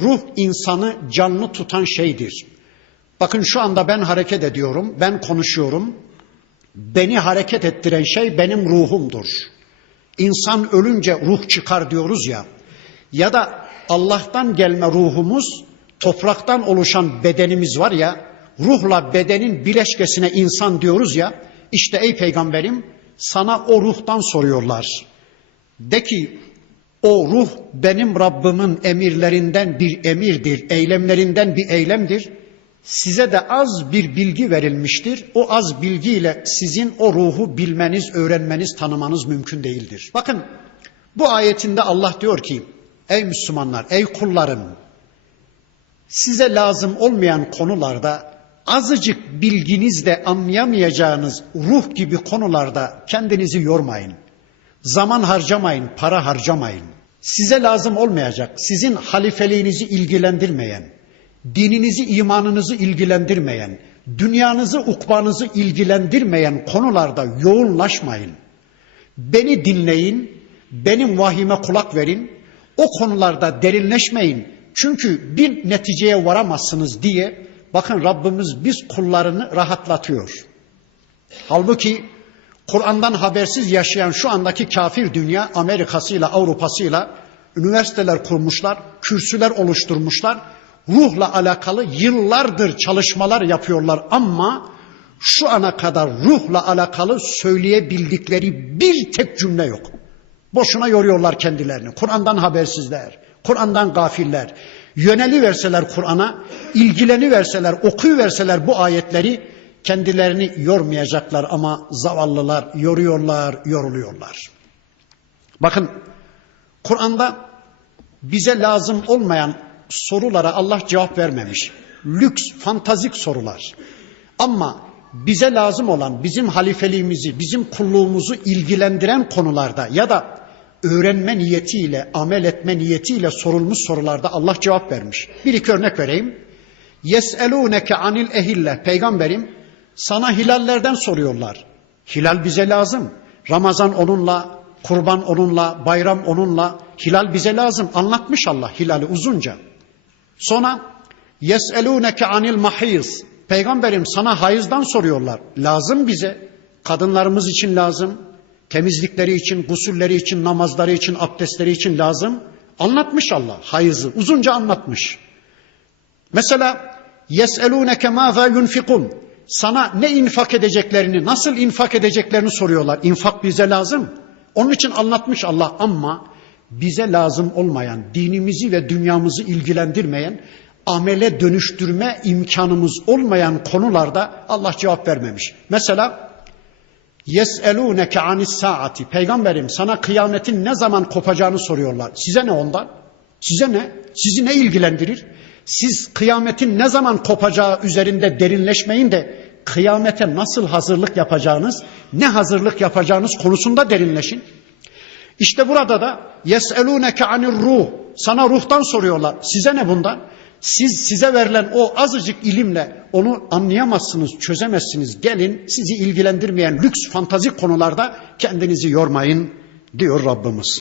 Ruh insanı canlı tutan şeydir. Bakın şu anda ben hareket ediyorum, ben konuşuyorum. Beni hareket ettiren şey benim ruhumdur. İnsan ölünce ruh çıkar diyoruz ya. Ya da Allah'tan gelme ruhumuz, topraktan oluşan bedenimiz var ya, ruhla bedenin bileşkesine insan diyoruz ya. İşte ey peygamberim sana o ruhtan soruyorlar. De ki o ruh benim Rabbimin emirlerinden bir emirdir, eylemlerinden bir eylemdir. Size de az bir bilgi verilmiştir. O az bilgiyle sizin o ruhu bilmeniz, öğrenmeniz, tanımanız mümkün değildir. Bakın bu ayetinde Allah diyor ki, ey Müslümanlar, ey kullarım, size lazım olmayan konularda azıcık bilginizle anlayamayacağınız ruh gibi konularda kendinizi yormayın. Zaman harcamayın, para harcamayın. Size lazım olmayacak, sizin halifeliğinizi ilgilendirmeyen, dininizi, imanınızı ilgilendirmeyen, dünyanızı, ukbanızı ilgilendirmeyen konularda yoğunlaşmayın. Beni dinleyin, benim vahime kulak verin. O konularda derinleşmeyin. Çünkü bir neticeye varamazsınız diye bakın Rabbimiz biz kullarını rahatlatıyor. Halbuki Kur'an'dan habersiz yaşayan şu andaki kafir dünya Amerika'sıyla Avrupa'sıyla üniversiteler kurmuşlar, kürsüler oluşturmuşlar. Ruhla alakalı yıllardır çalışmalar yapıyorlar ama şu ana kadar ruhla alakalı söyleyebildikleri bir tek cümle yok. Boşuna yoruyorlar kendilerini. Kur'an'dan habersizler, Kur'an'dan gafiller. Yöneli verseler Kur'an'a, ilgileni verseler, okuyu verseler bu ayetleri kendilerini yormayacaklar ama zavallılar yoruyorlar, yoruluyorlar. Bakın Kur'an'da bize lazım olmayan sorulara Allah cevap vermemiş. Lüks, fantazik sorular. Ama bize lazım olan bizim halifeliğimizi, bizim kulluğumuzu ilgilendiren konularda ya da öğrenme niyetiyle, amel etme niyetiyle sorulmuş sorularda Allah cevap vermiş. Bir iki örnek vereyim. Yes'elûneke anil ehille. Peygamberim sana hilallerden soruyorlar. Hilal bize lazım. Ramazan onunla, kurban onunla, bayram onunla. Hilal bize lazım. Anlatmış Allah hilali uzunca. Sonra yes'elûneke anil mahiz. Peygamberim sana hayızdan soruyorlar. Lazım bize. Kadınlarımız için lazım. Temizlikleri için, gusülleri için, namazları için, abdestleri için lazım. Anlatmış Allah hayızı. Uzunca anlatmış. Mesela yes'elûneke mâzâ yunfikun. Sana ne infak edeceklerini, nasıl infak edeceklerini soruyorlar. İnfak bize lazım. Onun için anlatmış Allah ama bize lazım olmayan, dinimizi ve dünyamızı ilgilendirmeyen, amele dönüştürme imkanımız olmayan konularda Allah cevap vermemiş. Mesela Yes'elûneke anis saati. Peygamberim sana kıyametin ne zaman kopacağını soruyorlar. Size ne ondan? Size ne? Sizi ne ilgilendirir? Siz kıyametin ne zaman kopacağı üzerinde derinleşmeyin de kıyamete nasıl hazırlık yapacağınız, ne hazırlık yapacağınız konusunda derinleşin. İşte burada da yes'elûneke anir ruh. Sana ruhtan soruyorlar. Size ne bundan? Siz size verilen o azıcık ilimle onu anlayamazsınız, çözemezsiniz. Gelin sizi ilgilendirmeyen lüks fantazik konularda kendinizi yormayın diyor Rabbimiz.